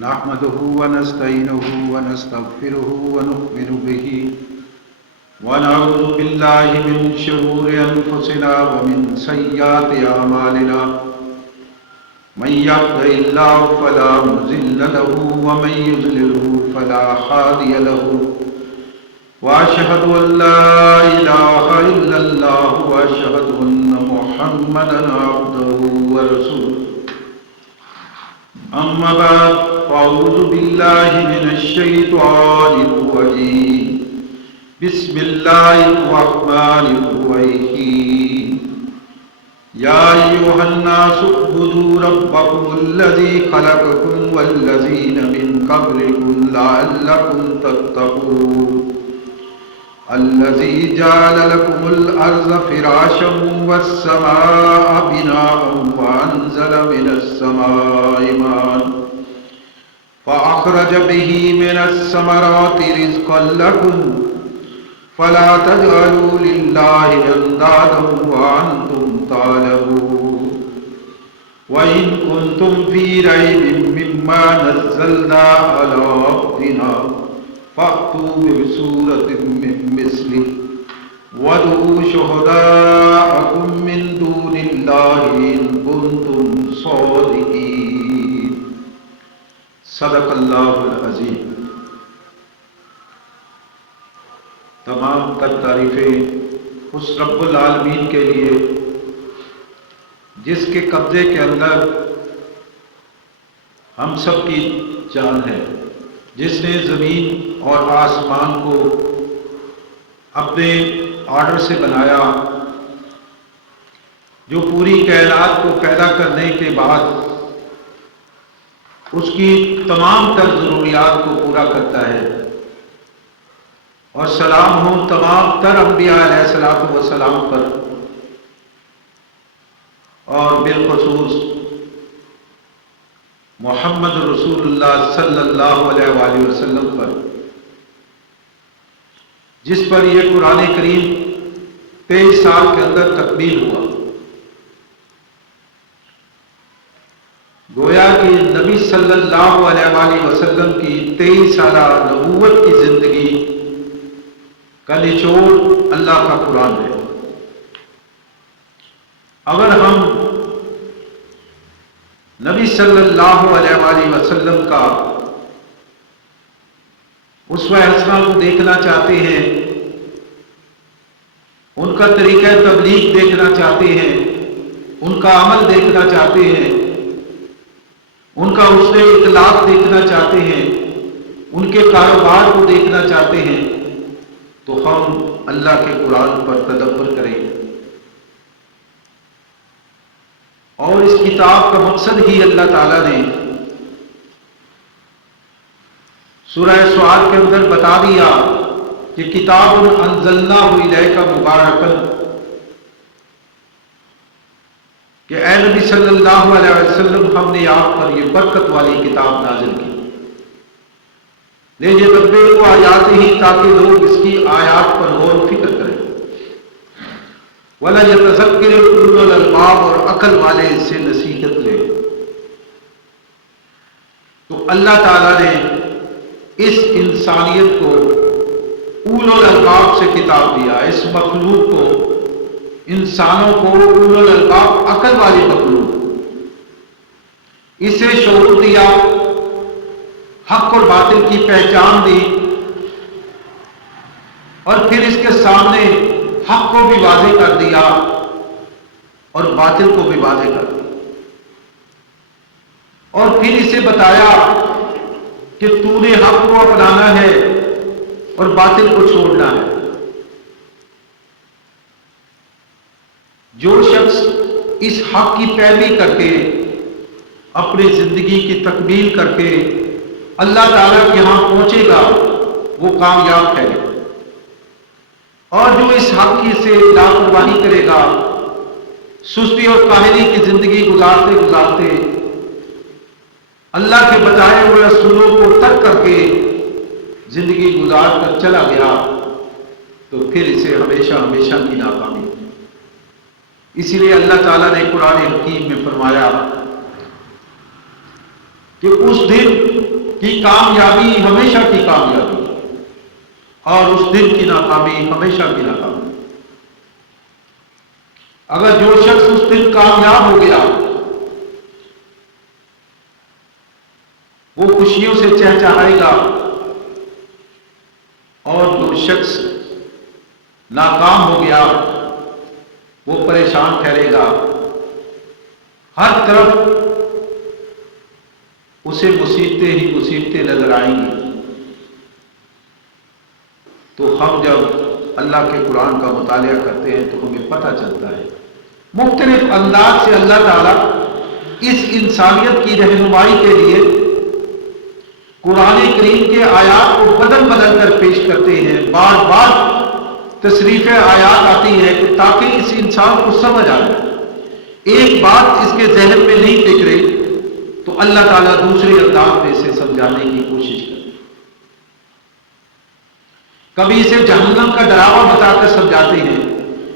نحمده ونستعينه ونستغفره ونؤمن به ونعوذ بالله من شرور أنفسنا ومن سيئات أعمالنا من يهده الله فلا مضل له ومن يضلل فلا هادي له وأشهد أن لا إله إلا الله وأشهد أن محمدا عبده ورسوله أما بعد فأعوذ بالله من الشيطان الرجيم بسم الله الرحمن الرحيم يا أيها الناس اعبدوا ربكم الذي خلقكم والذين من قبلكم لعلكم تتقون الذي جعل لكم الأرض فراشا والسماء بناء وأنزل من السماء ماء فأخرج به من الثمرات رزقا لكم فلا تجعلوا لله أندادا وأنتم تعلمون وإن كنتم في ريب مما نزلنا على عبدنا فأتوا بسورة من مثله وادعوا شهداءكم من دون الله إن كنتم صادقين صدق اللہ العظیم۔ تمام تر تعریفیں اس رب العالمین کے لیے جس کے قبضے کے اندر ہم سب کی جان ہے، جس نے زمین اور آسمان کو اپنے آرڈر سے بنایا، جو پوری کائنات کو پیدا کرنے کے بعد اس کی تمام تر ضروریات کو پورا کرتا ہے۔ اور سلام ہو تمام تر انبیاء علیہ الصلوۃ والسلام پر، اور بالخصوص محمد رسول اللہ صلی اللہ علیہ وآلہ وسلم پر، جس پر یہ قرآن کریم 23 سال کے اندر تکمیل ہوا۔ گویا کہ نبی صلی اللہ علیہ وآلہ وسلم کی 23 سالہ نبوت کی زندگی کا نچوڑ اللہ کا قرآن ہے۔ اگر ہم نبی صلی اللہ علیہ وآلہ وسلم کا اسوہ حسنہ کو دیکھنا چاہتے ہیں، ان کا طریقہ تبلیغ دیکھنا چاہتے ہیں، ان کا عمل دیکھنا چاہتے ہیں، ان کا حسن اخلاق دیکھنا چاہتے ہیں، ان کے کاروبار کو دیکھنا چاہتے ہیں، تو ہم اللہ کے قرآن پر تدبر کریں۔ اور اس کتاب کا مقصد ہی اللہ تعالیٰ نے سورہ سعد کے اندر بتا دیا کہ کتاب انزلناہ الیک مبارکا، کہ اے نبی صلی اللہ علیہ وسلم ہم نے آپ پر یہ برکت والی کتاب نازل کی، لیجدبروا آیاتہ، تاکہ لوگ اس کی آیات پر غور و فکر کریں، وَلَيَتَذَكَّرَ أُولُو الْأَلْبَابِ، اور عقل والے اس سے نصیحت لیں۔ تو اللہ تعالیٰ نے اس انسانیت کو اولو الالباب سے خطاب دیا، اس مخلوق کو، انسانوں کو اولو الالباب، عقل والی مخلوق، اسے شعور دیا، حق اور باطل کی پہچان دی، اور پھر اس کے سامنے حق کو بھی واضح کر دیا اور باطل کو بھی واضح کر دیا، اور پھر اسے بتایا کہ تو نے حق کو اپنانا ہے اور باطل کو چھوڑنا ہے۔ جو شخص اس حق کی پیروی کر کے اپنی زندگی کی تکمیل کر کے اللہ تعالیٰ کے ہاں پہنچے گا، وہ کامیاب ہے، اور جو اس حق کی سے لاپرواہی کرے گا، سستی اور کاہلی کی زندگی گزارتے گزارتے اللہ کے بتائے ہوئے رسولوں کو ترک کر کے زندگی گزار کر چلا گیا، تو پھر اسے ہمیشہ ہمیشہ کی ناکامی۔ اسی لیے اللہ تعالیٰ نے قرآن حکیم میں فرمایا کہ اس دن کی کامیابی ہمیشہ کی کامیابی اور اس دن کی ناکامی ہمیشہ کی ناکامی۔ اگر جو شخص اس دن کامیاب ہو گیا وہ خوشیوں سے چہچہائے گا، اور جو شخص ناکام ہو گیا وہ پریشان ٹھہرے گا، ہر طرف اسے مصیبتیں ہی مصیبتیں نظر آئیں گی۔ تو ہم جب اللہ کے قرآن کا مطالعہ کرتے ہیں تو ہمیں پتہ چلتا ہے مختلف انداز سے اللہ تعالیٰ اس انسانیت کی رہنمائی کے لیے قرآن کریم کے آیات کو بدل بدل کر پیش کرتے ہیں، بار بار تصریف آیات آتی ہے کہ تاکہ اس انسان کو سمجھ آ جائے۔ ایک بات اس کے ذہن میں نہیں ٹک رہی تو اللہ تعالیٰ دوسرے انداز میں اسے سمجھانے کی کوشش کرتے، کبھی اسے جہنم کا ڈراوا بتا کر سمجھاتے ہیں،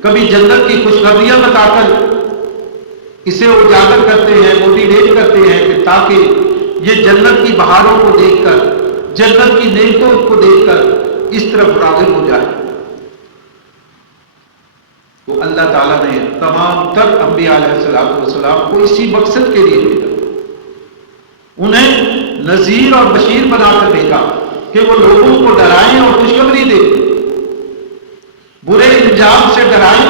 کبھی جنت کی خوشخبریاں بتا کر اسے اجاگر کرتے ہیں، موٹیویٹ کرتے ہیں کہ تاکہ یہ جنت کی بہاروں کو دیکھ کر، جنت کی نعمتوں کو دیکھ کر اس طرف راغب ہو جائے۔ تو اللہ تعالیٰ نے تمام تر انبیاء علیہ السلام کو اسی مقصد کے لیے بھیجا، انہیں نذیر اور بشیر بنا کر بھیجا کہ وہ لوگوں کو ڈرائیں اور خوشخبری دیں، برے انجام سے ڈرائیں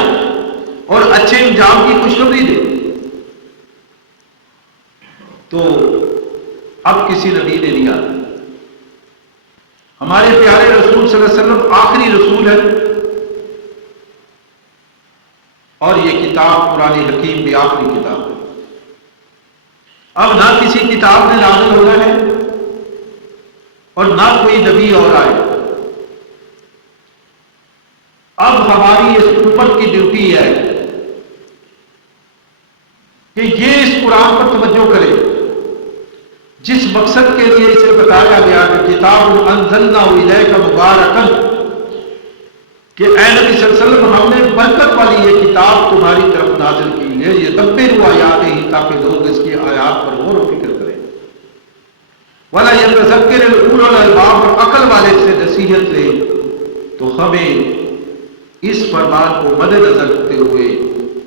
اور اچھے انجام کی خوشخبری دیں۔ تو اب کسی نبی نے نہیں آتا، ہمارے پیارے رسول صلی اللہ علیہ وسلم آخری رسول ہے، اور یہ کتاب قرآن حکیم بھی آخری کتاب ہے۔ اب نہ کسی کتاب میں نازل ہونا ہے اور نہ کوئی نبی اور آئے۔ اب ہماری اس امت کی ڈیوٹی ہے کہ یہ اس قرآن پر توجہ کرے جس مقصد کے لیے اسے بتایا گیا کہ کتاب انزلناہ الیک مبارکا، کہ اے نبی صلی اللہ علیہ وسلم ہم نے برکت والی یہ کتاب تمہاری طرف نازل کی ہے، یہ دبر آیات ہی تاکہ لوگ اس کی آیات پر غور و فکر کریں، ولا یتذکر اولو الالباب، اور عقل والے سے نصیحت لیں۔ تو ہمیں اس فرمان کو مد نظر رکھتے ہوئے،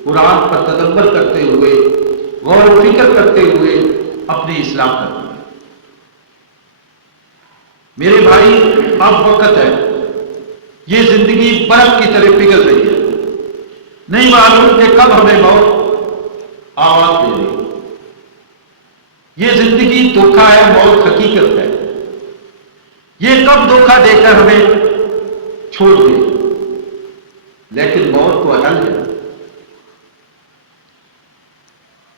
قرآن پر تدبر کرتے ہوئے، غور و فکر کرتے ہوئے اپنی اصلاح کرنی ہے۔ میرے بھائی اب وقت ہے، یہ زندگی برف کی طرح پگھل رہی ہے، نہیں معلوم کہ کب ہمیں موت آواز دے دے۔ یہ زندگی دھوکہ ہے، موت حقیقت ہے، یہ کب دھوکہ دے کر ہمیں چھوڑ دے، لیکن موت تو حل ہے۔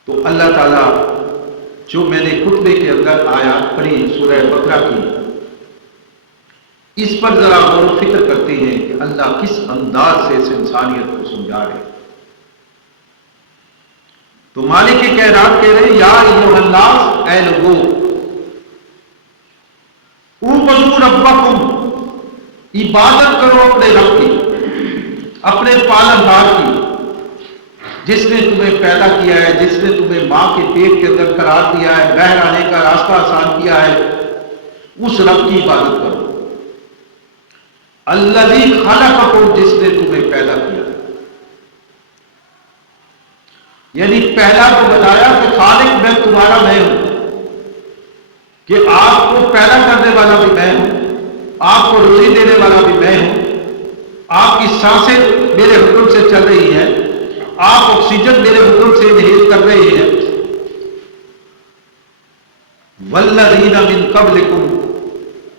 تو اللہ تعالیٰ جو میں نے خطبے کے اندر آیات پڑھی سورہ بقرہ کی، اس پر ذرا غور و فکر کرتے ہیں کہ اللہ کس انداز سے اس انسانیت کو سمجھا رہے۔ تو مالک کائنات کہہ رہے ہیں یا ایھا الناس، اے لوگوں، اعبدوا ربکم، عبادت کرو اپنے رب کی، اپنے پالنہار کی، جس نے تمہیں پیدا کیا ہے، جس نے تمہیں ماں کے پیٹ کے اندر قرار دیا ہے، باہر آنے کا راستہ آسان کیا ہے، اس رب کی عبادت کرو۔ الذی خلقکم، جس نے تمہیں پیدا کیا، یعنی پہلا تو بتایا کہ خالق میں تمہارا میں ہوں، کہ آپ کو پیدا کرنے والا بھی میں ہوں، آپ کو روزی دینے والا بھی میں ہوں، آپ کی سانسیں میرے حکم سے چل رہی ہیں، آپ آکسیجن میرے حکم سے انہیل کر رہے ہیں۔ والذین من قبلکم،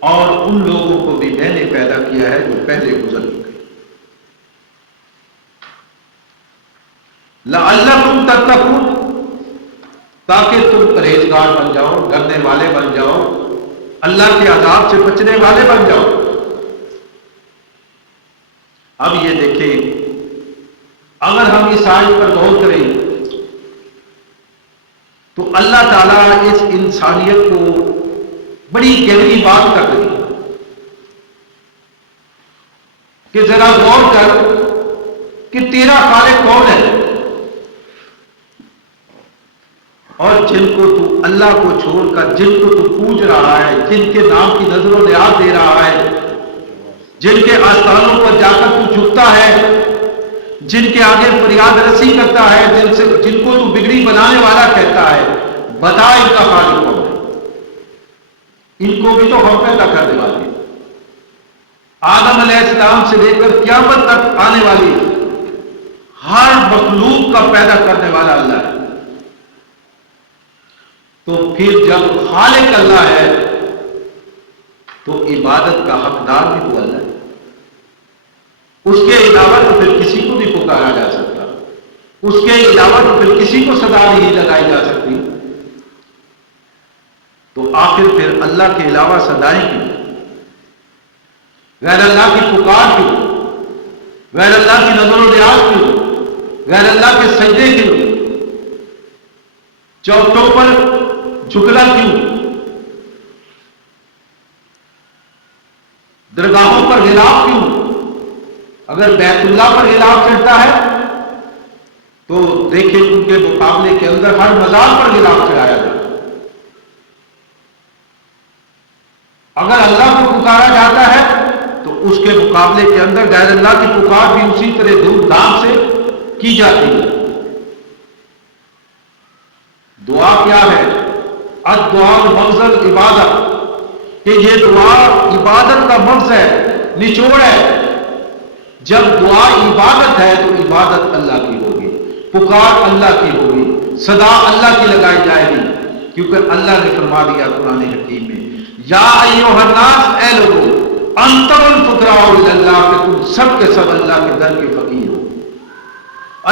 اور ان لوگوں کو بھی میں نے پیدا کیا ہے جو پہلے گزر چکے، لعلکم تتقون، تاکہ تم پرہیزگار بن جاؤ، ڈرنے والے بن جاؤ، اللہ کے عذاب سے بچنے والے بن جاؤ۔ اب یہ دیکھیں، اگر ہم اس آیت پر غور کریں تو اللہ تعالیٰ اس انسانیت کو بڑی گہری بات کر رہی ہے کہ ذرا غور کر کہ تیرا خالق کون ہے، اور جن کو تو اللہ کو چھوڑ کر جن کو تو پوج رہا ہے، جن کے نام کی نظر و نیاز دے رہا ہے، جن کے آستانوں پر جا کر تو جھکتا ہے، جن کے آگے فریاد رسی کرتا ہے، جن کو تو بگڑی بنانے والا کہتا ہے، بتا ان کا خالق کون ہے؟ ان کو بھی تو ہم پیدا کرنے والے ہیں۔ آدم علیہ السلام سے لے کر قیامت تک آنے والی ہر مخلوق کا پیدا کرنے والا اللہ ہے۔ تو پھر جب خالق اللہ ہے تو عبادت کا حقدار بھی تو اللہ ہے، اس کے علاوہ تو پھر کسی کو نہیں پکارا جا سکتا، اس کے علاوہ تو پھر کسی کو صدا نہیں لگائی جا سکتی، تو آخر پھر اللہ کے علاوہ صدائی کیوں؟ غیر اللہ کی پکار کیوں؟ غیر اللہ کی نظر و نیاز کیوں؟ غیر اللہ کے سجدے کیوں؟ چوکٹوں پر جھکنا کیوں؟ درگاہوں پر غلاف کیوں؟ اگر بیت اللہ پر غلاف چڑھتا ہے تو دیکھیں ان کے مقابلے کے اندر ہر مزار پر غلاف چڑھایا جاتا ہے۔ اگر اللہ کو پکارا جاتا ہے تو اس کے مقابلے کے اندر غیر اللہ کی پکار بھی اسی طرح دھوم دھام سے کی جاتی ہے۔ دعا کیا ہے؟ الدعاء مغز العبادت، کہ یہ دعا عبادت کا مغز ہے، نچوڑ ہے۔ جب دعا عبادت ہے تو عبادت اللہ کی ہوگی، پکار اللہ کی ہوگی، صدا اللہ کی لگائی جائے گی، کیونکہ اللہ نے فرما دیا قرآن حکیم میں، یا ایھا الناس، اے لوگو، انتم الفقراء الی اللہ، کہ تم سب کے سب اللہ کے در کے فقیر ہو،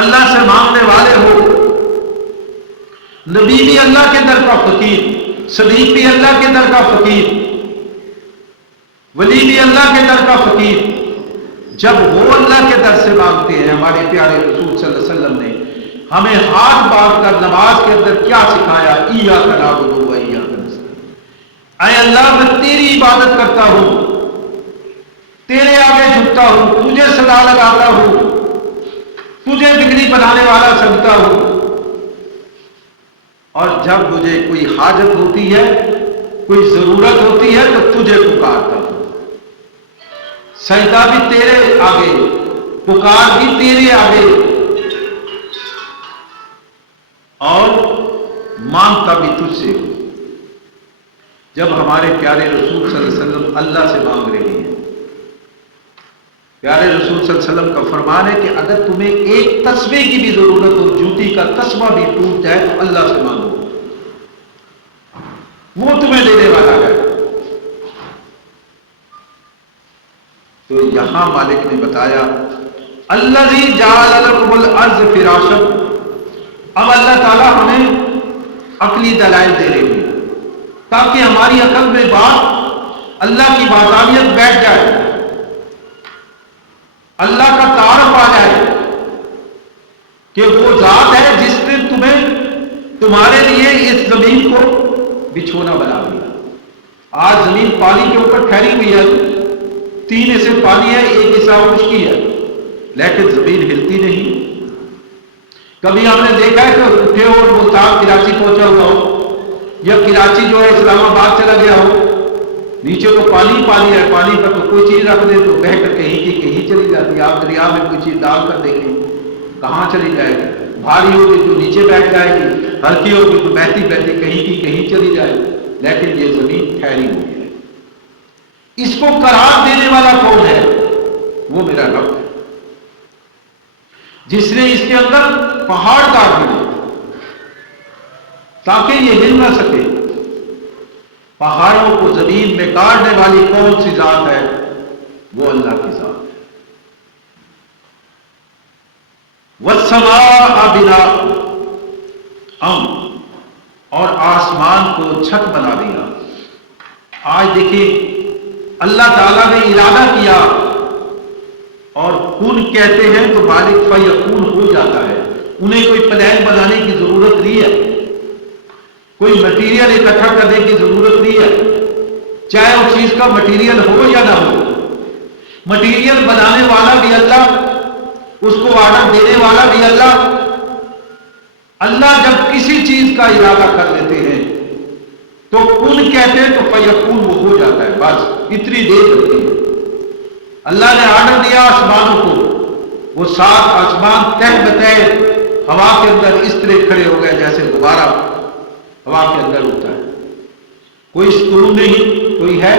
اللہ سے مانگنے والے ہو۔ نبی بھی اللہ کے در کا فقیر، صدیق بھی اللہ کے در کا فقیر، ولی بھی اللہ کے در کا فقیر۔ جب وہ اللہ کے در سے مانگتے ہیں، ہمارے پیارے رسول صلی اللہ علیہ وسلم نے ہمیں ہاتھ باندھ کر نماز کے اندر کیا سکھایا؟ ایاک نعبد و ایاک نستعین، اے اللہ میں تیری عبادت کرتا ہوں، تیرے آگے جھکتا ہوں، تجھے صدا لگاتا ہوں، تجھے بگڑی بنانے والا سمجھتا ہوں، اور جب مجھے کوئی حاجت ہوتی ہے، کوئی ضرورت ہوتی ہے تو تجھے پکارتا ہوں۔ سجدہ بھی تیرے آگے، پکار بھی تیرے آگے، اور مانگتا بھی تجھ سے ہوں۔ جب ہمارے پیارے رسول صلی اللہ علیہ وسلم اللہ سے مانگ رہے ہیں، پیارے رسول صلی اللہ علیہ وسلم کا فرمان ہے کہ اگر تمہیں ایک تسبیح کی بھی ضرورت ہو، جوتی کا تسبیح بھی ٹوٹ جائے تو اللہ سے مانگو، وہ تمہیں دینے والا ہے۔ تو یہاں مالک نے بتایا الذی جعل لکم الارض فراشا، اب اللہ تعالیٰ ہمیں عقلی دلائل دے رہے ہیں تاکہ ہماری عقل میں بات اللہ کی وحدانیت بیٹھ جائے، اللہ کا تعارف آ جائے کہ وہ ذات ہے جس نے تمہارے لیے اس زمین کو بچھونا بنا دیا۔ آج زمین پانی کے اوپر ٹھہری ہوئی ہے، 3 حصے پانی ہے، 1 حصہ خشکی ہے، لیکن زمین ہلتی نہیں۔ کبھی ہم نے دیکھا ہے کہ اٹھے اور ملتان کراچی پہنچا ہوا ہو، یا کراچی جو ہے اسلام آباد چلا گیا ہو، نیچے تو پانی پانی ہے، پانی پر تو کوئی چیز رکھ دے تو بہہ کر کہیں کی کہیں چلی جاتی ہے۔ آپ دریا میں کوئی چیز ڈال کر دیکھیں کہاں چلی جائے گی، بھاری ہوگی تو نیچے بیٹھ جائے گی، ہلکی ہوگی تو بہتی بہتی کہیں کی کہیں چلی جائے گی، لیکن یہ زمین ٹھہری ہوئی ہے۔ اس کو قرار دینے والا کون ہے؟ وہ میرا رب ہے، جس نے اس کے اندر پہاڑ کاٹ دیے تاکہ یہ ہل نہ سکے۔ پہاڑوں کو زمین میں کاٹنے والی کون سی ذات ہے؟ وہ اللہ کی ذات ہے۔ وَالسَّمَاءَ بِنَاءً، اور آسمان کو چھت بنا دیا۔ آج دیکھیں اللہ تعالیٰ نے ارادہ کیا اور کن کہتے ہیں تو مالک فیکون ہو جاتا ہے۔ انہیں کوئی پلان بنانے کی ضرورت نہیں ہے، کوئی مٹیریل اکٹھا کرنے کی ضرورت نہیں ہے، چاہے اس چیز کا مٹیریل ہو یا نہ ہو۔ مٹیریل بنانے والا بھی اللہ، اس کو آرڈر دینے والا بھی اللہ۔ اللہ جب کسی چیز کا ارادہ کر لیتے ہیں تو کن کہتے ہیں تو فیکون وہ بس اتنی دیر لگتی ہے۔ اللہ نے آرڈر دیا آسمانوں کو، وہ 7 آسمان تہ بتہ ہوا کے اندر اس طرح کھڑے ہو گئے جیسے غبارہ ہوا کے اندر ہوتا ہے، کوئی سکون نہیں، کوئی ہے۔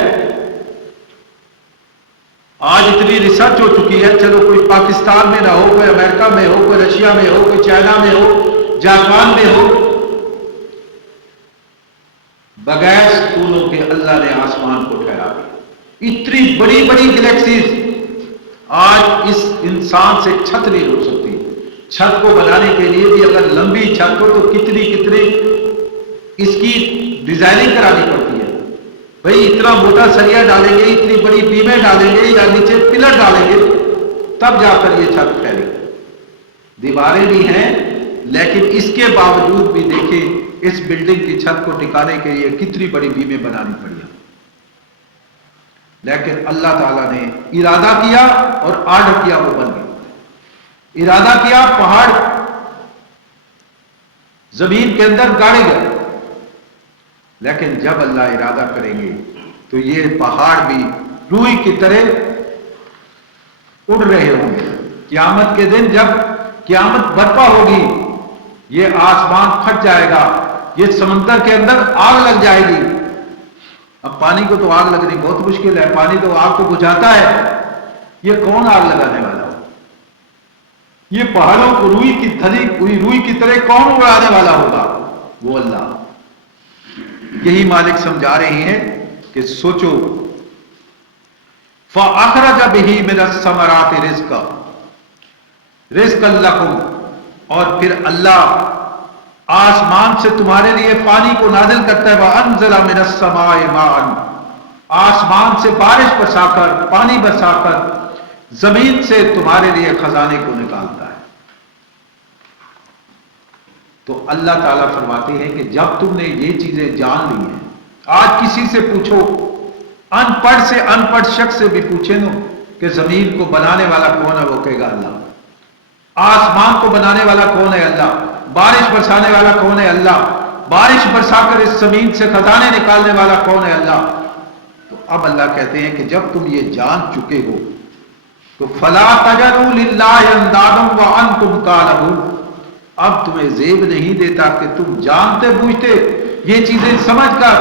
آج اتنی ریسرچ ہو چکی ہے، چلو کوئی پاکستان میں نہ ہو، کوئی امریکہ میں ہو، کوئی رشیا میں ہو، کوئی چائنا میں ہو، جاپان میں ہو، بغیر سکونوں کے اللہ نے آسمان کو ٹھہرا دیا۔ اتنی بڑی بڑی گلیکسیز، آج اس انسان سے چھت نہیں ہو سکتی۔ چھت کو بنانے کے لیے بھی اگر لمبی چھت ہو تو کتنی اس کی ڈیزائننگ کرانی پڑتی ہے۔ بھئی اتنا موٹا سریا ڈالیں گے، اتنی بڑی بیمیں ڈالیں گے یا نیچے پلر ڈالیں گے، تب جا کر یہ چھت پھیلے گی۔ دیواریں بھی ہیں، لیکن اس کے باوجود بھی دیکھیں اس بلڈنگ کی چھت کو ٹکانے کے لیے کتنی بڑی بیمیں بنانی پڑی ہیں۔ لیکن اللہ تعالیٰ نے ارادہ کیا اور آرڈر کیا، وہ بن گئی۔ ارادہ کیا، پہاڑ زمین کے اندر گاڑے گئے، لیکن جب اللہ ارادہ کریں گے تو یہ پہاڑ بھی روئی کی طرح اڑ رہے ہوں گے۔ قیامت کے دن جب قیامت برپا ہوگی، یہ آسمان پھٹ جائے گا، یہ سمندر کے اندر آگ لگ جائے گی۔ اب پانی کو تو آگ لگنی بہت مشکل ہے، پانی تو آگ کو بجھاتا ہے، یہ کون آگ لگانے والا ہو؟ یہ پہاڑوں کو روئی کی تھلی ہوئی روئی کی طرح کون اڑانے والا ہوگا؟ وہ اللہ۔ یہی مالک سمجھا رہے ہیں کہ سوچو، فَأَخْرَجَ بِهِ مِنَ الثَّمَرَاتِ رِزْقًا لَكُمْ، اور پھر اللہ آسمان سے تمہارے لیے پانی کو نازل کرتا ہے، وَأَنزَلَ مِنَ السَّمَاءِ مَاءً، آسمان سے بارش برسا کر، پانی برسا کر زمین سے تمہارے لیے خزانے کو نکالتا ہے۔ تو اللہ تعالیٰ فرماتے ہیں کہ جب تم نے یہ چیزیں جان لی ہیں، آج کسی سے پوچھو، ان پڑھ سے ان پڑھ شخص سے بھی پوچھے نا کہ زمین کو بنانے والا کون ہے، وہ کہے گا اللہ۔ آسمان کو بنانے والا کون ہے؟ اللہ۔ بارش برسانے والا کون ہے؟ اللہ۔ بارش برسا کر اس زمین سے خزانے نکالنے والا کون ہے؟ اللہ۔ تو اب اللہ کہتے ہیں کہ جب تم یہ جان چکے ہو تو فَلَا تَجَعَلُوا لِلَّهِ أَندَادًا وَأَنْتُمْ تَعْلَمُونَ، اب تمہیں زیب نہیں دیتا کہ تم جانتے بوجھتے یہ چیزیں سمجھ کر،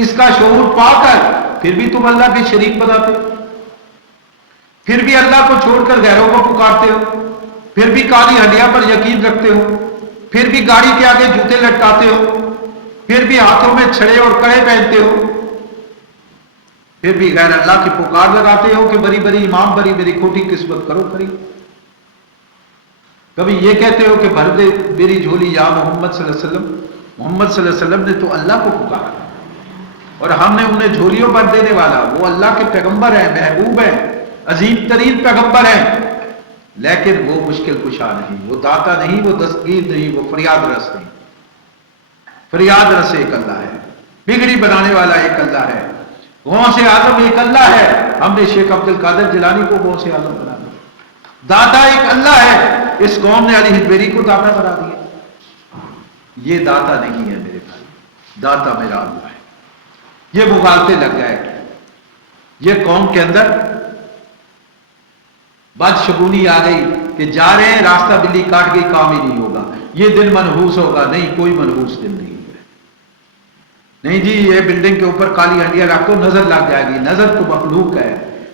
اس کا شعور پا کر، پھر بھی تم اللہ کے شریک بناتے، پھر بھی اللہ کو چھوڑ کر غیروں کو پکارتے ہو، پھر بھی کالی ہڈیاں پر یقین رکھتے ہو، پھر بھی گاڑی کے آگے جوتے لٹکاتے ہو، پھر بھی ہاتھوں میں چھڑے اور کڑے پہنتے ہو، پھر بھی غیر اللہ کی پکار لگاتے ہو کہ بری بری امام بری، میری کھوٹی قسمت کرو کھڑی۔ کبھی یہ کہتے ہو کہ بھر دے میری جھولی یا محمد صلی اللہ علیہ وسلم۔ محمد صلی اللہ علیہ وسلم نے تو اللہ کو پکارا اور ہم نے انہیں جھولیوں بھر دینے والا، وہ اللہ کے پیغمبر ہیں، محبوب ہیں، عظیم ترین پیغمبر ہیں، لیکن وہ مشکل کشا نہیں، وہ داتا نہیں، وہ دستگیر نہیں، وہ فریاد رس نہیں۔ فریاد رس ایک اللہ ہے، بگڑی بنانے والا ایک اللہ ہے، غوث اعظم ایک اللہ ہے۔ ہم نے شیخ عبد القادر جیلانی کو غوث اعظم بنا دیا۔ داتا ایک اللہ ہے، اس قوم نے علی حجویری کو داتا بنا دیا۔ یہ داتا نہیں ہے میرے بھائی، داتا میرا اللہ ہے۔ یہ مغالطے لگ گئے، یہ قوم کے اندر بدشگونی آ گئی کہ جا رہے ہیں، راستہ بلی کاٹ گئی، کام ہی نہیں ہوگا، یہ دن منحوس ہوگا۔ نہیں، کوئی منحوس دن نہیں ہے۔ نہیں جی، یہ بلڈنگ کے اوپر کالی ہنڈیاں رکھ دو، نظر لگ جائے گی۔ نظر تو مخلوق ہے،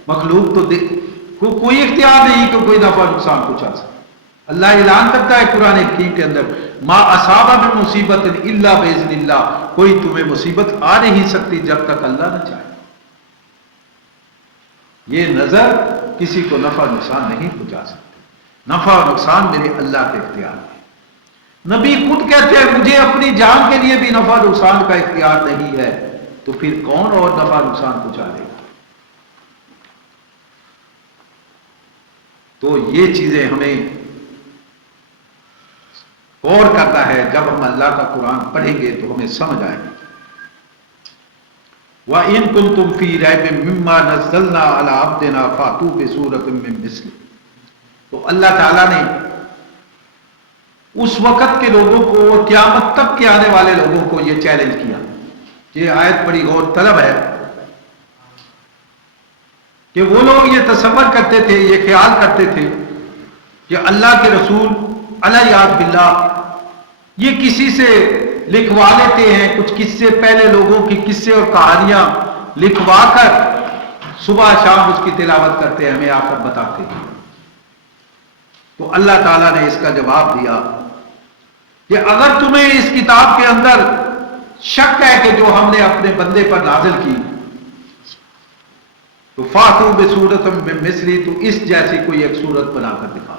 مخلوق تو کوئی اختیار نہیں کہ کوئی نفع نقصان پہنچا سکے۔ اللہ اعلان کرتا ہے قرآن حکیم کے اندر، ما اصاب من مصیبت الا باذن اللہ، کوئی تمہیں مصیبت آ نہیں سکتی جب تک اللہ نہ چاہے۔ یہ نظر کسی کو نفع نقصان نہیں پہنچا سکتی، نفع اور نقصان میرے اللہ کے اختیار میں۔ نبی خود کہتے ہیں مجھے اپنی جان کے لیے بھی نفع نقصان کا اختیار نہیں ہے، تو پھر کون اور نفع نقصان پہنچا دے گا؟ تو یہ چیزیں ہمیں غور کرنا ہے۔ جب ہم اللہ کا قرآن پڑھیں گے تو ہمیں سمجھ آئے گا۔ وَإِن كُنتُمْ فِي رَيْبٍ مِّمَّا نَزَّلْنَا عَلَىٰ عَبْدِنَا فَأْتُوا بِسُورَةٍ مِّن مِّثْلِهِ، تو اللہ تعالیٰ نے اس وقت کے لوگوں کو اور قیامت تک کے آنے والے لوگوں کو یہ چیلنج کیا۔ یہ آیت بڑی غور طلب ہے کہ وہ لوگ یہ تصور کرتے تھے، یہ خیال کرتے تھے کہ اللہ کے رسول الیاذ باللہ یہ کسی سے لکھوا لیتے ہیں، کچھ قصے پہلے لوگوں کی قصے اور کہانیاں لکھوا کر صبح شام اس کی تلاوت کرتے ہیں، ہمیں آ کر بتاتے ہیں۔ تو اللہ تعالیٰ نے اس کا جواب دیا کہ اگر تمہیں اس کتاب کے اندر شک ہے کہ جو ہم نے اپنے بندے پر نازل کی، تو فاتو بسورۃ من مثلی، تو اس جیسی کوئی ایک صورت بنا کر دکھا۔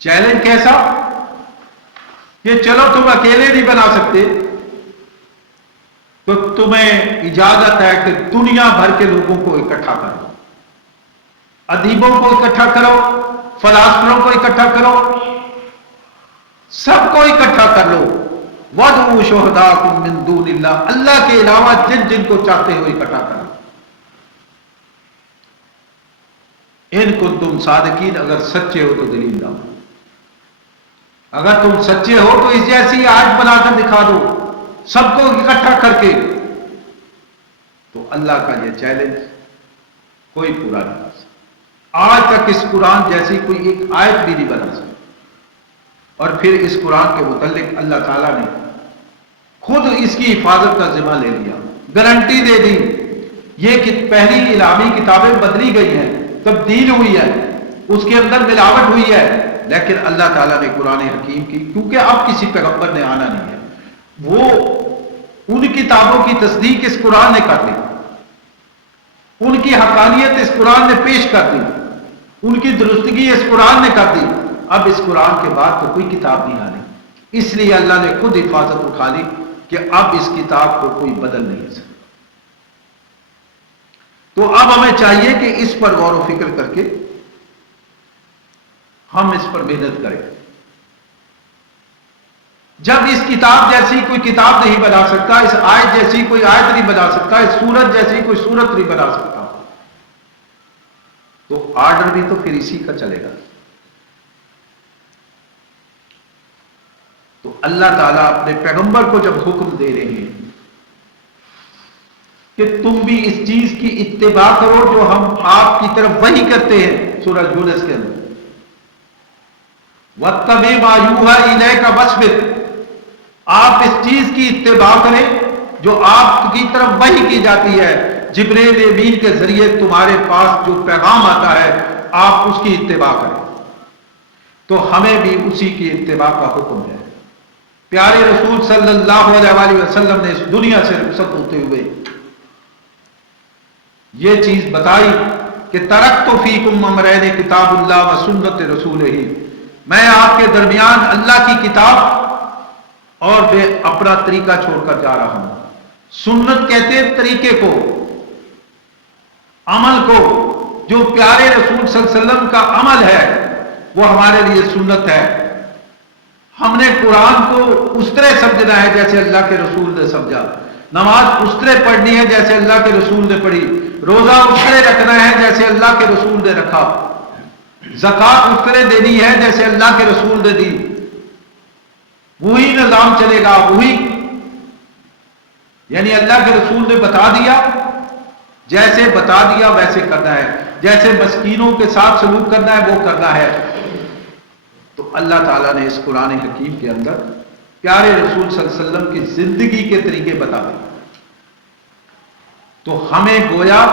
چیلنج کیسا کہ چلو تم اکیلے نہیں بنا سکتے تو تمہیں اجازت ہے کہ دنیا بھر کے لوگوں کو اکٹھا کرو، ادیبوں کو اکٹھا کرو، فلاسفروں کو اکٹھا کرو، سب کو اکٹھا کر لو۔ وَادْعُوا شُهَدَاءَكُم مِّن دُونِ اللَّهِ، اللہ کے علاوہ جن جن کو چاہتے ہو اکٹھا کرو۔ ان کنتم صادقین، اگر سچے ہو تو دلیل لاؤ، اگر تم سچے ہو تو اس جیسی آیت بنا کر دکھا دو سب کو اکٹھا کر کے۔ تو اللہ کا یہ چیلنج کوئی پورا نہیں کر سکتا۔ آج تک اس قرآن جیسی کوئی ایک آیت بھی نہیں بنا سکتا۔ اور پھر اس قرآن کے متعلق اللہ تعالیٰ نے خود اس کی حفاظت کا ذمہ لے لیا، گارنٹی دے دی۔ یہ کہ پہلی الہامی کتابیں بدلی گئی ہیں، تبدیل ہوئی ہے، اس کے اندر ملاوٹ ہوئی ہے، لیکن اللہ تعالیٰ نے قرآن حکیم کی، کیونکہ اب کسی پیغمبر نے آنا نہیں ہے، وہ ان کتابوں کی تصدیق اس قرآن نے کر دی، ان کی حقانیت اس قرآن نے پیش کر دی، ان کی درستگی اس قرآن نے کر دی۔ اب اس قرآن کے بعد تو کوئی کتاب نہیں آنی، اس لیے اللہ نے خود حفاظت اٹھا لی کہ اب اس کتاب کو کوئی بدل نہیں سکتا۔ تو اب ہمیں چاہیے کہ اس پر غور و فکر کر کے ہم اس پر محنت کریں۔ جب اس کتاب جیسی کوئی کتاب نہیں بنا سکتا، اس آیت جیسی کوئی آیت نہیں بنا سکتا، اس سورت جیسی کوئی سورت نہیں بنا سکتا، تو آرڈر بھی تو پھر اسی کا چلے گا۔ تو اللہ تعالیٰ اپنے پیغمبر کو جب حکم دے رہے ہیں کہ تم بھی اس چیز کی اتباع کرو جو ہم آپ کی طرف وحی کرتے ہیں، سورہ یونس کے اندر، وَاتَّبِعْ مَا یُوحَىٰ إِلَيْكَ وَاصْبِرْ، آپ اس چیز کی اتباع کریں جو آپ کی طرف وحی کی جاتی ہے، جبریل امین کے ذریعے تمہارے پاس جو پیغام آتا ہے آپ اس کی اتباع کریں۔ تو ہمیں بھی اسی کی اتباع کا حکم ہے۔ پیارے رسول صلی اللہ علیہ وآلہ وسلم نے اس دنیا سے رخصت ہوتے ہوئے یہ چیز بتائی کہ ترکت فیکم امرین، کتاب اللہ و سنت رسولہ، میں آپ کے درمیان اللہ کی کتاب اور بے اپنا طریقہ چھوڑ کر جا رہا ہوں۔ سنت کہتے ہیں طریقے کو، عمل کو، جو پیارے رسول صلی اللہ علیہ وسلم کا عمل ہے وہ ہمارے لیے سنت ہے۔ ہم نے قرآن کو اس طرح سمجھنا ہے جیسے اللہ کے رسول نے سمجھا، نماز اس طرح پڑھنی ہے جیسے اللہ کے رسول نے پڑھی، روزہ اس طرح رکھنا ہے جیسے اللہ کے رسول نے رکھا، زکوٰۃ اس طرح دینی ہے جیسے اللہ کے رسول نے دی۔ وہی نظام چلے گا، وہی یعنی اللہ کے رسول نے بتا دیا، جیسے بتا دیا ویسے کرنا ہے، جیسے مسکینوں کے ساتھ سلوک کرنا ہے وہ کرنا ہے۔ تو اللہ تعالیٰ نے اس قرآن حکیم کے اندر پیارے رسول صلی اللہ علیہ وسلم کی زندگی کے طریقے بتا دیے، تو ہمیں گویا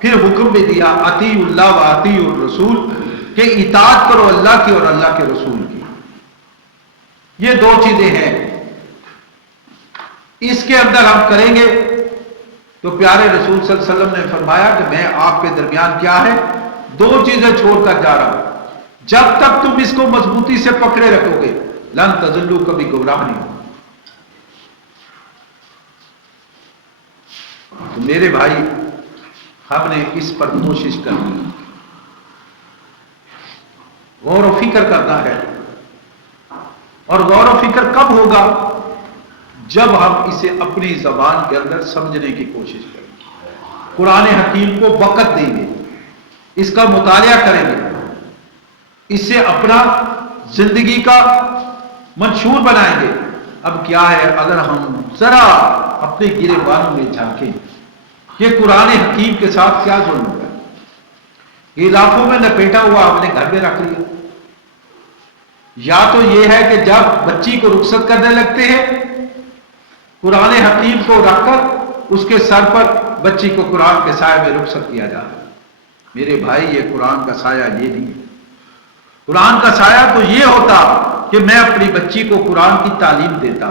پھر حکم بھی دیا اطیعوا اللہ و اطیعوا الرسول، کہ اطاعت کرو اللہ کی اور اللہ کے رسول کی۔ یہ دو چیزیں ہیں، اس کے اندر ہم کریں گے تو پیارے رسول صلی اللہ علیہ وسلم نے فرمایا کہ میں آپ کے درمیان کیا ہے، دو چیزیں چھوڑ کر جا رہا ہوں، جب تک تم اس کو مضبوطی سے پکڑے رکھو گے لن تضلوا، کبھی گمراہ نہیں ہو۔ تو میرے بھائی، ہم نے اس پر کوشش کرنی، غور و فکر کرنا ہے، اور غور و فکر کب ہوگا؟ جب ہم اسے اپنی زبان کے اندر سمجھنے کی کوشش کریں گے، قرآن حکیم کو وقت دیں گے، اس کا مطالعہ کریں گے، اس سے اپنا زندگی کا منشور بنائیں گے۔ اب کیا ہے، اگر ہم ذرا اپنے گریبانوں میں جھانکیں کہ قرآن حکیم کے ساتھ کیا ظلم ہو گیا. یہ لاکھوں میں لپیٹا ہوا ہم نے گھر میں رکھ لیا. یا تو یہ ہے کہ جب بچی کو رخصت کرنے لگتے ہیں قرآن حکیم کو رکھ کر اس کے سر پر بچی کو قرآن کے سائے میں رخصت کیا جاتا ہے. میرے بھائی یہ قرآن کا سایہ یہ نہیں ہے. قرآن کا سایہ تو یہ ہوتا کہ میں اپنی بچی کو قرآن کی تعلیم دیتا,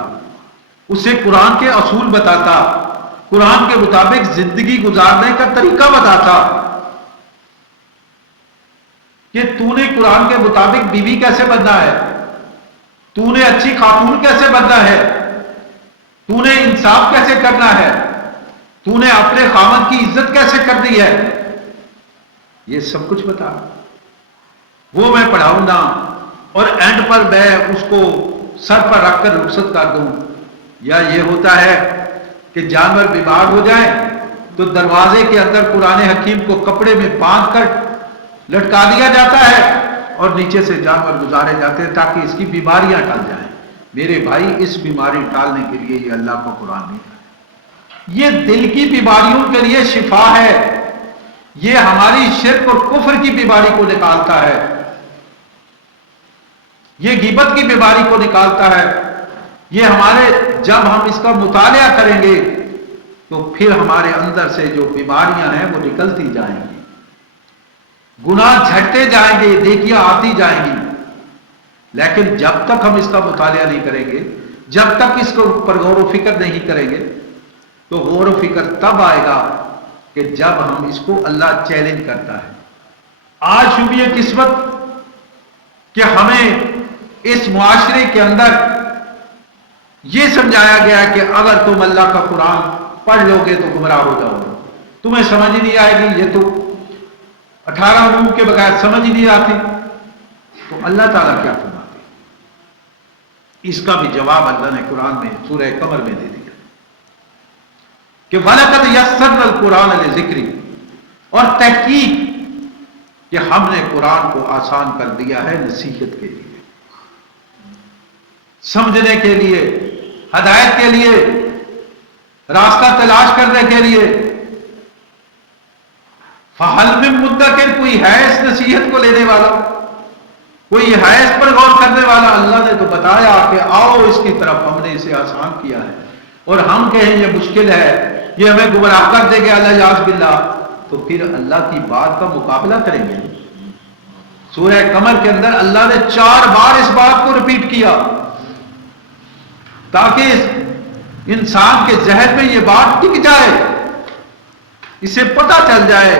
اسے قرآن کے اصول بتاتا, قرآن کے مطابق زندگی گزارنے کا طریقہ بتاتا کہ تو نے قرآن کے مطابق بیوی کیسے بننا ہے, تو نے اچھی خاتون کیسے بننا ہے, تو نے انصاف کیسے کرنا ہے, تو نے اپنے خاوند کی عزت کیسے کرنی ہے, یہ سب کچھ بتا. وہ میں پڑھاؤں گا اور اینڈ پر میں اس کو سر پر رکھ کر رخصت کر دوں. یا یہ ہوتا ہے کہ جانور بیمار ہو جائیں تو دروازے کے اندر قرآن حکیم کو کپڑے میں باندھ کر لٹکا دیا جاتا ہے اور نیچے سے جانور گزارے جاتے ہیں تاکہ اس کی بیماریاں ٹل جائیں. میرے بھائی اس بیماری ٹالنے کے لیے یہ اللہ کا قرآن نہیں ہے. یہ دل کی بیماریوں کے لیے شفا ہے. یہ ہماری شرک اور کفر کی بیماری کو نکالتا ہے. یہ غیبت کی بیماری کو نکالتا ہے. یہ ہمارے جب ہم اس کا مطالعہ کریں گے تو پھر ہمارے اندر سے جو بیماریاں ہیں وہ نکلتی جائیں گی, گناہ جھٹتے جائیں گے, نیکیاں آتی جائیں گی. لیکن جب تک ہم اس کا مطالعہ نہیں کریں گے, جب تک اس کو پر غور و فکر نہیں کریں گے, تو غور و فکر تب آئے گا کہ جب ہم اس کو اللہ چیلنج کرتا ہے. آج شبی یہ قسمت کہ ہمیں اس معاشرے کے اندر یہ سمجھایا گیا کہ اگر تم اللہ کا قرآن پڑھ لو گے تو گمراہ ہو جاؤ گے, تمہیں سمجھ نہیں آئے گی, یہ تو 18 علوم کے بغیر سمجھ نہیں آتی. تو اللہ تعالیٰ کیا فرماتے ہیں؟ اس کا بھی جواب اللہ نے قرآن میں سورہ قمر میں دے دیا کہ وَلَقَدْ يَسَّرْنَا الْقُرْآنَ لِلذِّكْرِ, اور تحقیق کہ ہم نے قرآن کو آسان کر دیا ہے نصیحت کے لیے, سمجھنے کے لیے, ہدایت کے لیے, راستہ تلاش کرنے کے لیے. فَهَلْ مِن مُدَّكِرٍ, کوئی ہے اس نصیحت کو لینے والا, کوئی ہے اس پر غور کرنے والا؟ اللہ نے تو بتایا کہ آؤ اس کی طرف, ہم نے اسے آسان کیا ہے. اور ہم کہیں یہ مشکل ہے, یہ ہمیں گمراہ کر دے گا الیاذ باللہ, تو پھر اللہ کی بات کا مقابلہ کریں گے. سورہ قمر کے اندر اللہ نے 4 بار اس بات کو ریپیٹ کیا تاکہ انسان کے ذہن میں یہ بات ٹک جائے, اسے پتہ چل جائے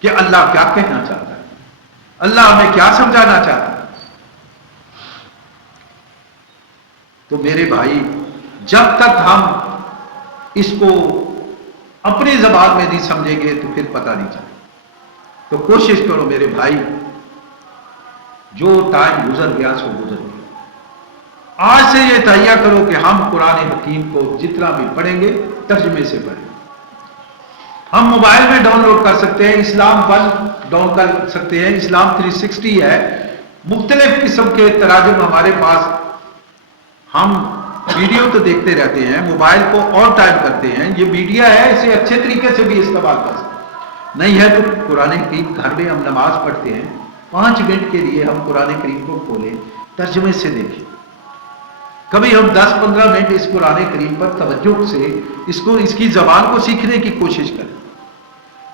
کہ اللہ کیا کہنا چاہتا ہے, اللہ ہمیں کیا سمجھانا چاہتا ہے. تو میرے بھائی جب تک ہم اس کو اپنی زبان میں نہیں سمجھیں گے تو پھر پتہ نہیں چلے. تو کوشش کرو میرے بھائی, جو ٹائم گزر گیا سو گزر گیا. آج سے یہ تہیہ کرو کہ ہم قرآن حکیم کو جتنا بھی پڑھیں گے ترجمے سے پڑھیں. ہم موبائل میں ڈاؤن لوڈ کر سکتے ہیں, اسلام 1 ڈاؤن کر سکتے ہیں, اسلام 360 ہے, مختلف قسم کے تراجم ہمارے پاس. ہم ویڈیو تو دیکھتے رہتے ہیں, موبائل کو اور ٹائم کرتے ہیں, یہ میڈیا ہے, اسے اچھے طریقے سے بھی استعمال کر سکتے ہیں. نہیں ہے تو قرآن کریم گھر میں ہم نماز پڑھتے ہیں, 5 منٹ کے لیے ہم قرآن کریم کو کھولیں, ترجمے سے دیکھیں. کبھی ہم 10-15 منٹ اس قرآن کریم پر توجہ سے اس کی زبان کو سیکھنے کی کوشش کریں.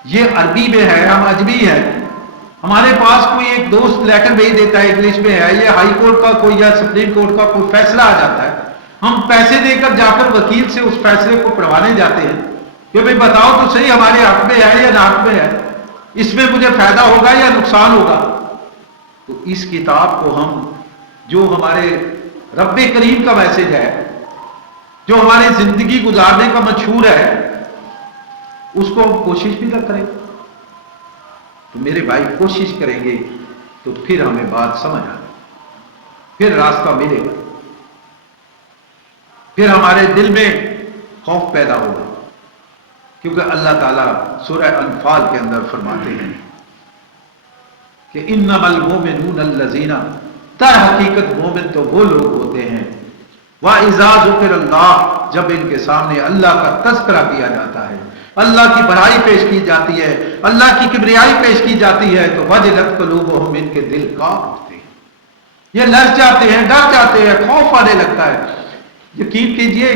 یہ عربی میں ہے, ہم عجمی ہیں, ہمارے پاس کوئی ایک دوست لیٹر بھیج دیتا ہے انگلش میں ہے, یہ ہائی کورٹ کا کوئی یا سپریم کورٹ کا کوئی فیصلہ آ جاتا ہے, ہم پیسے دے کر جا کر وکیل سے اس فیصلے کو پڑھوانے جاتے ہیں کہ بھائی بتاؤ تو صحیح ہمارے حق میں ہے یا ناحق میں ہے, اس میں مجھے فائدہ ہوگا یا نقصان ہوگا. تو اس کتاب کو ہم, جو ہمارے رب کریم کا میسج ہے, جو ہماری زندگی گزارنے کا منشور ہے, اس کو ہم کوشش بھی نہ کریں. تو میرے بھائی کوشش کریں گے تو پھر ہمیں بات سمجھ آئے, پھر راستہ ملے گا, پھر ہمارے دل میں خوف پیدا ہوگا. کیونکہ اللہ تعالیٰ سورہ انفال کے اندر فرماتے ہیں کہ انما المؤمنون الذین, تر حقیقت مومن تو وہ لوگ ہوتے ہیں وَإِذَا ذُكِرَ اللَّهُ، جب ان کے سامنے اللہ کا تذکرہ کیا جاتا ہے، اللہ کی بڑائی پیش کی جاتی ہے، اللہ کی کبریائی پیش کی جاتی ہے، تو وجلت قلوبہم، ان کے دل کانپ اٹھتے ہیں، یہ لرز جاتے ہیں، ڈر جاتے ہیں، خوف آنے لگتا ہے۔ یقین کیجئے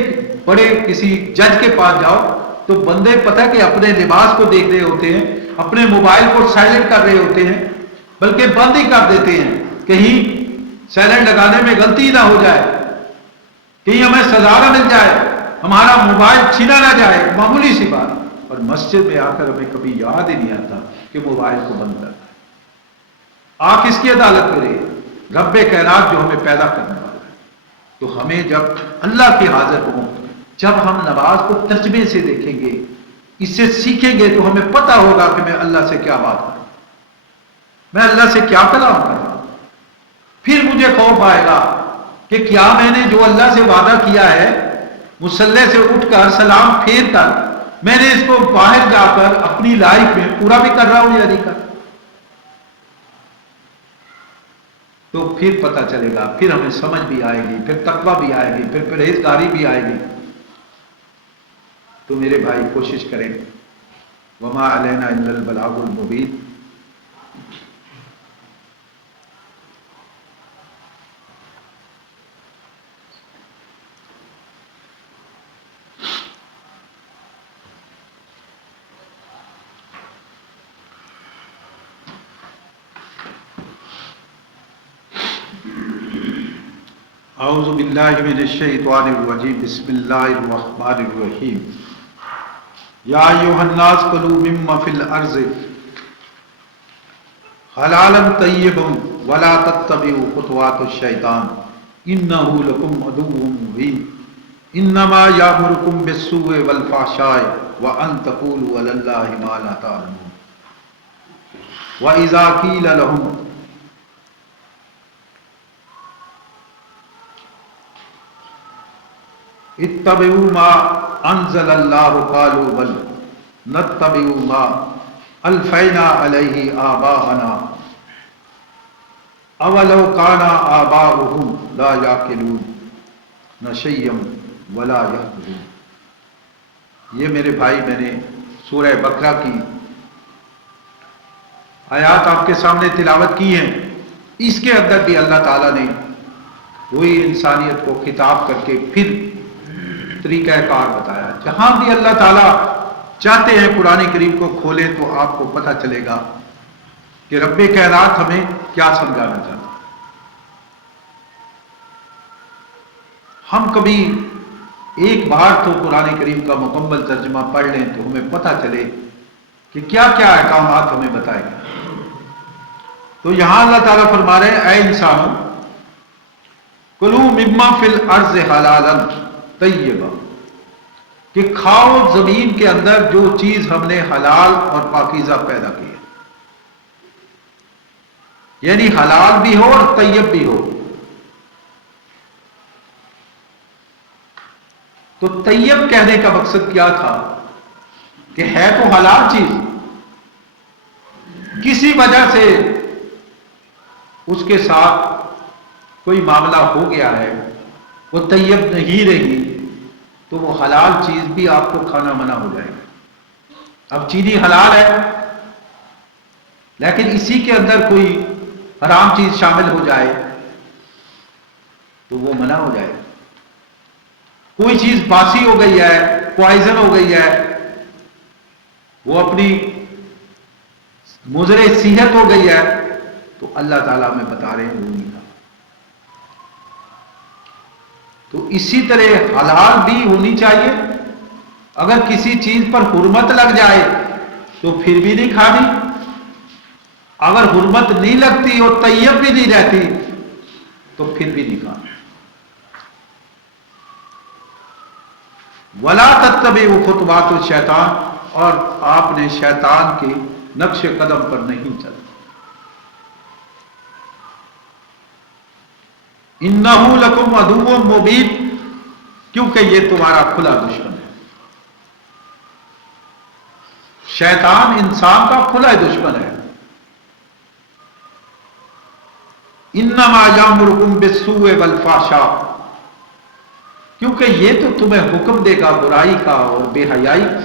بڑے کسی جج کے پاس جاؤ تو بندے پتہ کہ اپنے لباس کو دیکھ رہے ہوتے ہیں، اپنے موبائل کو سائلنٹ کر رہے ہوتے ہیں، بلکہ بند ہی کر دیتے ہیں، کہیں سائلنٹ لگانے میں غلطی نہ ہو جائے، کہیں ہمیں سزا نہ مل جائے، ہمارا موبائل چھینا نہ جائے، معمولی سی بات۔ اور مسجد میں آ کر ہمیں کبھی یاد ہی نہیں آتا کہ موبائل کو بند کرنا ہے۔ آپ کس کی عدالت کریں؟ رب کائنات جو ہمیں پیدا کرنے والا ہے۔ تو ہمیں جب اللہ کے حاضر ہوں، جب ہم نماز کو ترجمے سے دیکھیں گے، اس سے سیکھیں گے، تو ہمیں پتہ ہوگا کہ میں اللہ سے کیا بات کروں، میں اللہ سے کیا کلام کر رہا ہوں۔ پھر مجھے خوف آئے گا کہ کیا میں نے جو اللہ سے وعدہ کیا ہے، مصلی سے اٹھ کر سلام پھیر کر، میں نے اس کو باہر جا کر اپنی لائف میں پورا بھی کر رہا ہوں یا نہیں کر رہا؟ تو پھر پتہ چلے گا، پھر ہمیں سمجھ بھی آئے گی، پھر تقویٰ بھی آئے گی، پھر پرہیزگاری بھی آئے گی۔ تو میرے بھائی کوشش کریں، وما علینا الا البلاغ المبین۔ اعوذ باللہ من الشیطان الرجیم، بسم اللہ الرحمن الرحیم۔ یا ایھا الناس کلوا مما فی الارض حلالا طیبا ولا تتبعوا خطوات الشیطان انہ لکم عدو مبین۔ انما یامرکم بالسوء والفحشاء وان تقولوا علی اللہ ما لا تعلمون۔ واذا قیل لهم اتبعوا ما انزل اللہ قالوا بل نتبع ما الفینا علیہ آباءنا اولو کان آباؤہم لا یعقلون شیئا ولا یہتدون۔ یہ میرے بھائی میں نے سورہ بقرہ کی آیات آپ کے سامنے تلاوت کی ہیں۔ اس کے اندر بھی اللہ تعالیٰ نے وہی انسانیت کو خطاب کر کے پھر طریقہ کار بتایا۔ جہاں بھی اللہ تعالیٰ چاہتے ہیں قرآن کریم کو کھولیں تو آپ کو پتہ چلے گا کہ رب کائنات ہمیں کیا سمجھانا چاہتا ہے۔ ہم کبھی ایک بار تو قرآن کریم کا مکمل ترجمہ پڑھ لیں تو ہمیں پتہ چلے کہ کیا کیا احکامات ہمیں بتائے گئے۔ تو یہاں اللہ تعالیٰ فرما رہے ہیں، اے انسانوں، کلوا مما فی الارض حلالا طیبا، کہ کھاؤ زمین کے اندر جو چیز ہم نے حلال اور پاکیزہ پیدا کی ہے، یعنی حلال بھی ہو اور طیب بھی ہو۔ تو طیب کہنے کا مقصد کیا تھا کہ ہے تو حلال چیز، کسی وجہ سے اس کے ساتھ کوئی معاملہ ہو گیا ہے، وہ طیب نہیں رہی، تو وہ حلال چیز بھی آپ کو کھانا منع ہو جائے گا۔ اب چینی حلال ہے، لیکن اسی کے اندر کوئی حرام چیز شامل ہو جائے تو وہ منع ہو جائے گا۔ کوئی چیز باسی ہو گئی ہے، پوائزن ہو گئی ہے، وہ اپنی مضر صحت ہو گئی ہے، تو اللہ تعالیٰ ہمیں بتا رہے ہیں وہ نہیں کھانا۔ تو اسی طرح حلال بھی ہونی چاہیے، اگر کسی چیز پر حرمت لگ جائے تو پھر بھی نہیں کھانی، اگر حرمت نہیں لگتی اور طیب بھی نہیں رہتی تو پھر بھی نہیں کھانی۔ ولا تتبعوا خطوات الشیطان، اور آپ نے شیطان کے نقش قدم پر نہیں چلنا۔ انہ لکم عدو مبین، کیونکہ یہ تمہارا کھلا دشمن ہے۔ شیطان انسان کا کھلا دشمن ہے۔ انما یامرکم بالسوء والفحشاء، کیونکہ یہ تو تمہیں حکم دے گا برائی کا اور بے حیائی کا۔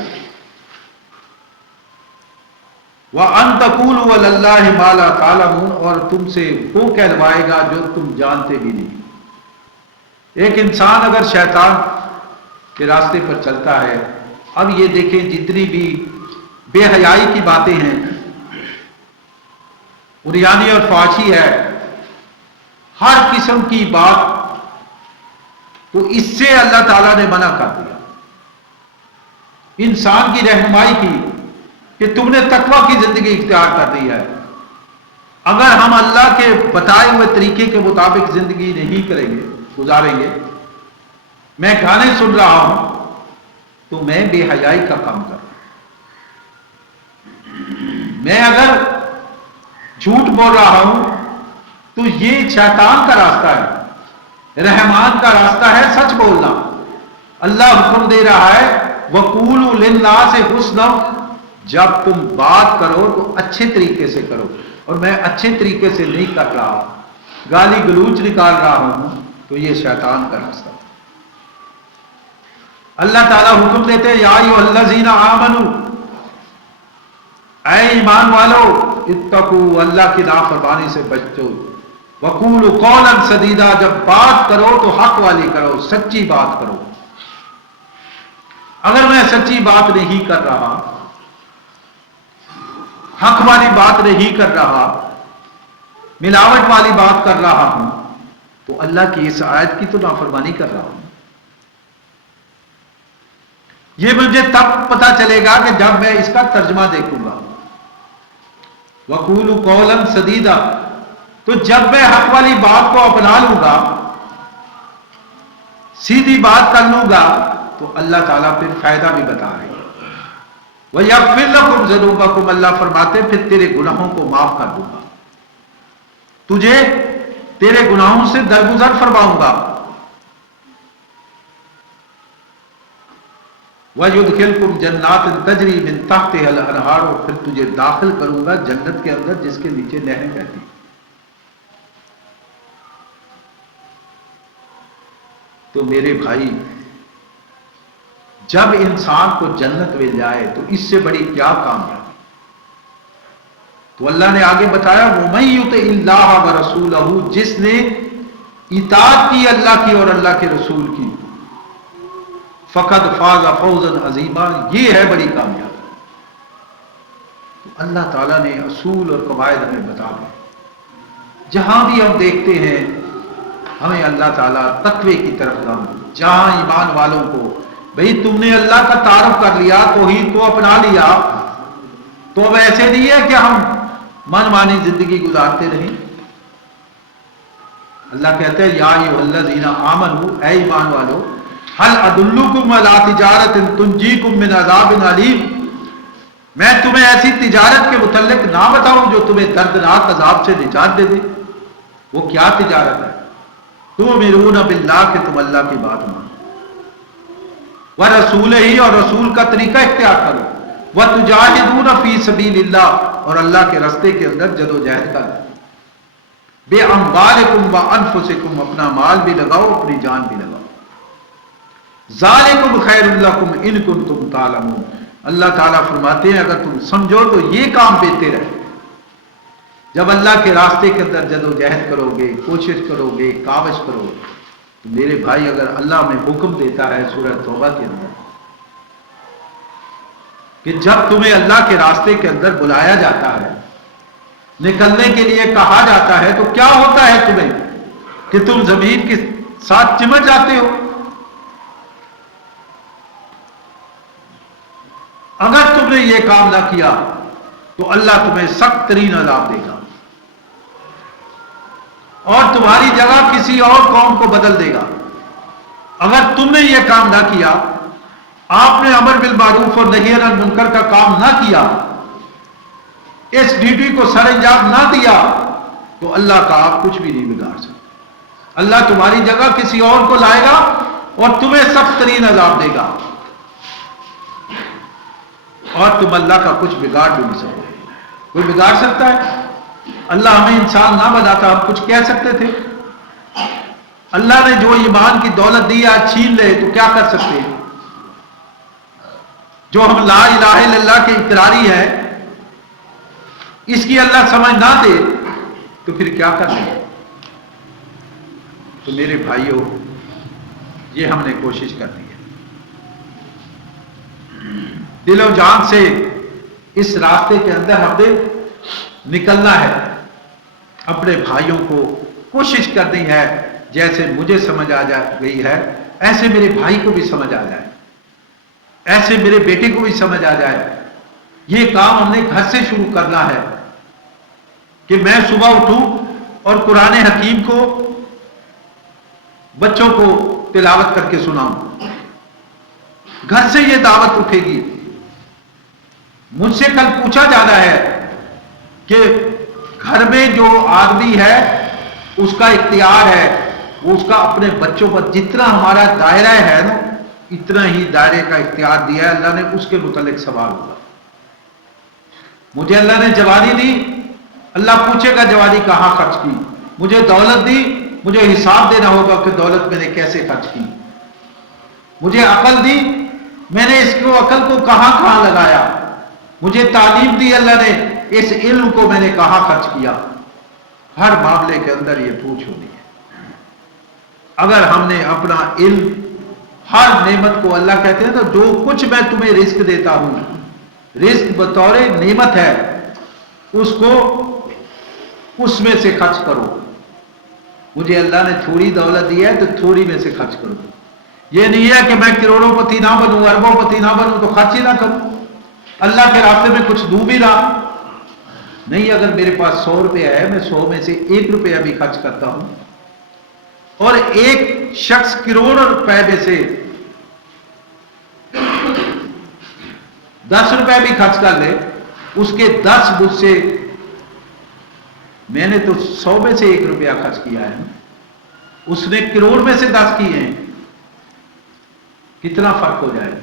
وَأَن تَقُولُوا عَلَى اللَّهِ مَا لَا تَعْلَمُونَ، اور تم سے وہ کہلوائے گا جو تم جانتے بھی نہیں۔ ایک انسان اگر شیطان کے راستے پر چلتا ہے، اب یہ دیکھیں جتنی بھی بے حیائی کی باتیں ہیں، عریانی اور فحاشی ہے، ہر قسم کی بات، تو اس سے اللہ تعالیٰ نے منع کر دیا، انسان کی رہنمائی کی کہ تم نے تقوی کی زندگی اختیار کر دی ہے۔ اگر ہم اللہ کے بتائے ہوئے طریقے کے مطابق زندگی نہیں کریں گے، گزاریں گے، میں گانے سن رہا ہوں تو میں بے حیائی کا کام کر رہا ہوں، میں اگر جھوٹ بول رہا ہوں تو یہ شیطان کا راستہ ہے، رحمان کا راستہ ہے سچ بولنا۔ اللہ حکم دے رہا ہے وَقُولُوا لِلنَّاسِ حُسْنًا، جب تم بات کرو تو اچھے طریقے سے کرو، اور میں اچھے طریقے سے نہیں کر رہا، گالی گلوچ نکال رہا ہوں، تو یہ شیطان کا راستہ۔ اللہ تعالیٰ حکم دیتے یا ایھا الذین آمنوا، اے ایمان والو، اتقوا، اللہ کی نافرمانی سے بچو، وقولوا قولا سدیدا، جب بات کرو تو حق والی کرو، سچی بات کرو۔ اگر میں سچی بات نہیں کر رہا، حق والی بات نہیں کر رہا، ملاوٹ والی بات کر رہا ہوں، تو اللہ کی اس آیت کی تو نافرمانی کر رہا ہوں۔ یہ مجھے تب پتا چلے گا کہ جب میں اس کا ترجمہ دیکھوں گا، وَقُولُوا قَوْلًا سَدِيدًا، تو جب میں حق والی بات کو اپنا لوں گا، سیدھی بات کر لوں گا، تو اللہ تعالیٰ پھر فائدہ بھی بتا رہے ہیں۔ وَيَغْفِرْ لَكُمْ ذُنُوبَكُمْ، اللہ فرماتے پھر تیرے گناہوں کو معاف کر دوں گا، تجھے تیرے گناہوں سے درگزر فرماؤں گا۔ وَيُدْخِلْكُمْ جَنَّاتٍ تَجْرِي مِن تَحْتِهَا الْأَنْهَارُ، اور پھر تجھے داخل کروں گا جنت کے اندر جس کے نیچے نہریں بہتی۔ تو میرے بھائی، جب انسان کو جنت مل جائے تو اس سے بڑی کیا کامیابی۔ تو اللہ نے آگے بتایا وَمَن يُطِعِ اللَّهَ وَرَسُولَهُ، جس نے اطاعت کی اللہ کی اور اللہ کے رسول کی، فَقَدْ فَازَ فَوْزًا عَظِيمًا، یہ ہے بڑی کامیابی۔ تو اللہ تعالیٰ نے اصول اور قواعد ہمیں بتا دی، جہاں بھی ہم دیکھتے ہیں ہمیں اللہ تعالیٰ تقوی کی طرف لانا، جہاں ایمان والوں کو بھئی تم نے اللہ کا تعارف کر لیا، توحید کو اپنا لیا، تو اب ایسے نہیں ہے کہ ہم من مانی زندگی گزارتے رہیں۔ اللہ کہتے ہیں یا ایھا الذین آمنوا، اے ایمان والو، هل ادلکم علی تجارت تنجیکم من عذاب علیم، میں تمہیں ایسی تجارت کے متعلق نہ بتاؤں جو تمہیں دردناک عذاب سے نجات دے دے؟ وہ کیا تجارت ہے؟ تؤمنون باللہ، کہ تم اللہ کی بات مانو، وَرَسُولِهِ، اور رسول کا طریقہ اختیار کرو، وَتُجَاهِدُونَ فِي سَبِيلِ اللَّهِ، اور اللہ کے راستے کے اندر جدوجہد کرو، بِأَمْوَالِكُمْ وَأَنفُسِكُمْ، اپنا مال بھی لگاؤ، اپنی جان بھی لگاؤ، ذَلِكُمْ خَيْرٌ لَكُمْ إِن كُنتُمْ تَعْلَمُونَ، اللہ تعالیٰ فرماتے ہیں اگر تم سمجھو تو یہ کام بہتر ہے۔ جب اللہ کے راستے کے اندر جدوجہد کرو گے، کوشش کرو گے، کاوش کرو گے، تو میرے بھائی اگر اللہ ہمیں حکم دیتا ہے سورہ توبہ کے اندر کہ جب تمہیں اللہ کے راستے کے اندر بلایا جاتا ہے، نکلنے کے لیے کہا جاتا ہے، تو کیا ہوتا ہے تمہیں کہ تم زمین کے ساتھ چمٹ جاتے ہو؟ اگر تم نے یہ کام نہ کیا تو اللہ تمہیں سخت ترین عذاب دے گا، اور تمہاری جگہ کسی اور قوم کو بدل دے گا۔ اگر تم نے یہ کام نہ کیا، آپ نے امر بالمعروف اور نہی عن المنکر کا کام نہ کیا، اس ڈیوٹی کو سر انجام نہ دیا، تو اللہ کا آپ کچھ بھی نہیں بگاڑ سکتے۔ اللہ تمہاری جگہ کسی اور کو لائے گا اور تمہیں سخت ترین عذاب دے گا، اور تم اللہ کا کچھ بگاڑ بھی نہیں سکتے۔ کوئی بگاڑ سکتا ہے؟ اللہ ہمیں انسان نہ بناتا ہم کچھ کہہ سکتے تھے؟ اللہ نے جو ایمان کی دولت دی آج چھین لے تو کیا کر سکتے ہیں؟ جو ہم لا الہ الا اللہ کے اقراری ہے، اس کی اللہ سمجھ نہ دے تو پھر کیا کر لیں؟ تو میرے بھائیوں، یہ ہم نے کوشش کرنی ہے، دل و جان سے اس راستے کے اندر ہم نے نکلنا ہے، اپنے بھائیوں کو کوشش کرنی ہے جیسے مجھے سمجھ آ گئی ہے ایسے میرے بھائی کو بھی سمجھ آ جائے، ایسے میرے بیٹے کو بھی سمجھ آ جائے۔ یہ کام ہم نے گھر سے شروع کرنا ہے کہ میں صبح اٹھوں اور قرآن حکیم کو بچوں کو تلاوت کر کے سناؤں۔ گھر سے یہ دعوت اٹھے گی۔ مجھ سے کل پوچھا جانا ہے کہ گھر میں جو آدمی ہے اس کا اختیار ہے، وہ اس کا اپنے بچوں پر جتنا ہمارا دائرہ ہے نا اتنا ہی دائرے کا اختیار دیا ہے اللہ نے، اس کے متعلق سوال ہوگا۔ مجھے اللہ نے جوانی دی، اللہ پوچھے گا جوانی کہاں خرچ کی۔ مجھے دولت دی، مجھے حساب دینا ہوگا کہ دولت میں نے کیسے خرچ کی۔ مجھے عقل دی، میں نے اس کو عقل کو کہاں کہاں لگایا۔ مجھے تعلیم دی اللہ نے، اس علم کو میں نے کہاں خرچ کیا۔ ہر معاملے کے اندر یہ پوچھ ہونی ہے۔ اگر ہم نے اپنا علم، ہر نعمت کو اللہ کہتے ہیں تو جو کچھ میں تمہیں رزق دیتا ہوں، رزق بطور نعمت ہے، اس کو اس میں سے خرچ کرو۔ مجھے اللہ نے تھوڑی دولت دی ہے تو تھوڑی میں سے خرچ کرو۔ یہ نہیں ہے کہ میں کروڑوں پتی نہ بنوں، اربوں پتی نہ بنوں تو خرچ ہی نہ کروں، اللہ کے راستے میں کچھ دوں بھی نہ۔ نہیں، اگر میرے پاس 100 روپیہ ہے، میں 100 میں سے 1 روپیہ بھی خرچ کرتا ہوں، اور ایک شخص کروڑ روپے میں سے 10 روپے بھی خرچ کر لے، اس کے 10 مجھ سے، میں نے تو 100 میں سے 1 روپیہ خرچ کیا ہے، اس نے کروڑ میں سے 10 کیے ہیں، کتنا فرق ہو جائے گا؟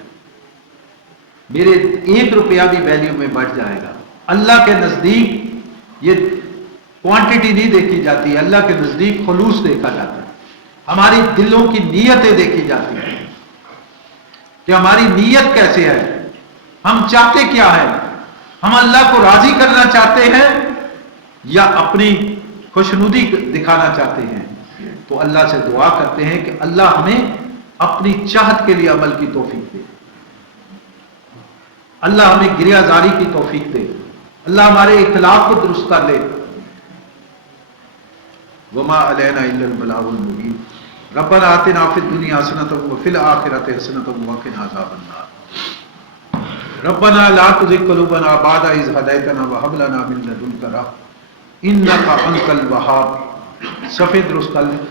میرے 1 روپیہ بھی ویلیو میں بڑھ جائے گا۔ اللہ کے نزدیک یہ کوانٹٹی نہیں دیکھی جاتی، اللہ کے نزدیک خلوص دیکھا جاتا ہے، ہماری دلوں کی نیتیں دیکھی جاتی ہیں کہ ہماری نیت کیسے ہے، ہم چاہتے کیا ہے، ہم اللہ کو راضی کرنا چاہتے ہیں یا اپنی خوشنودی دکھانا چاہتے ہیں۔ تو اللہ سے دعا کرتے ہیں کہ اللہ ہمیں اپنی چاہت کے لیے عمل کی توفیق دے، اللہ ہمیں گریہ زاری کی توفیق دے، اللہ ہمارے اخلاق کو درست کر لے۔ وما علینا الا البلاغ المبین۔ ربنا آتنا فی الدنیا حسنۃ وفی الآخرۃ حسنۃ وقنا عذاب النار۔ ربنا لا تزغ قلوبنا بعد إذ هديتنا وهب لنا من لدنك رحمة إنك أنت الوهاب۔ صفحے درست کر لیں۔